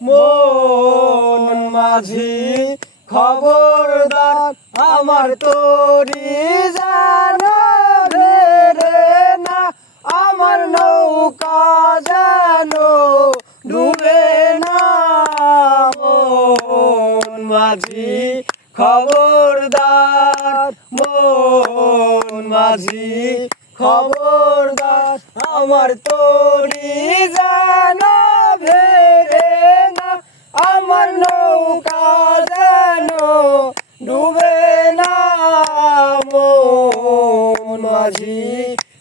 মন মাঝি খবরদার আমার তোরি জানা না, আমার নৌকা যেন ডুবে না। মন মাঝি খবরদার, মন মাঝি খবরদার আমার তোরি জানা ভেরে না আমার নৌকা যেন ডুবে না মন মাঝি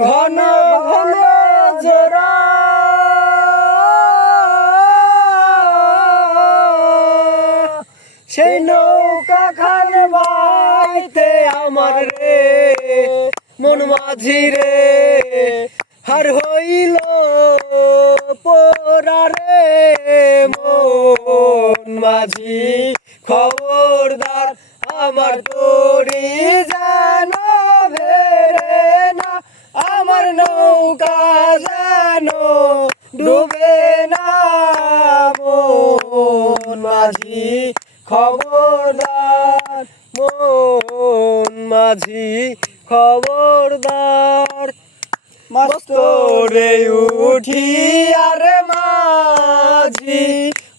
ঘন ঘন জোড়া। সেই নৌকা খান বাইতে আমার রে, মন মাঝি রে, হার হইল পোরা মন মাঝি খবরদার, আমার তোরি জানো ভেরে না আমার নৌকা জানো ডুবে না মাঝি, খবরদার, মন মাঝি, খবরদার। মস্তরে উঠি আর মাঝি,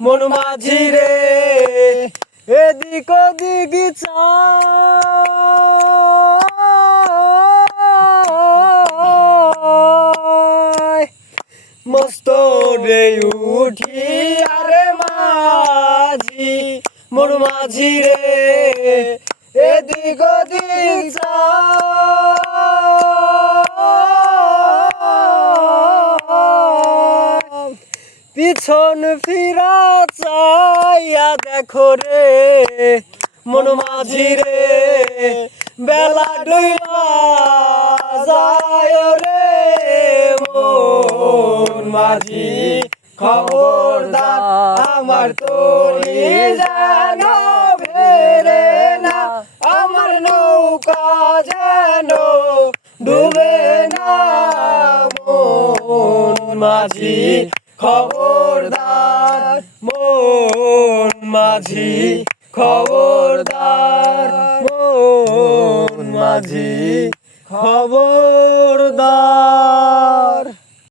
মন মাঝি রে, এদিক ওদিক চায় মস্ত রে উঠি, আরে মাঝি মোর মাঝি রে। এদিক ওদিক। পিছন ফিরা চাইয়া দেখো রে, মন মাঝি রে। বেলা ডুইবা যায় রে মন। মাঝি, খবরদার, আমার তোরি জানো ভেরে না, আমার নৌকা জানো ডুবে না, মন মাঝি, খবরদার, মন মাঝি, খবরদার, মন মাঝি, খবরদার।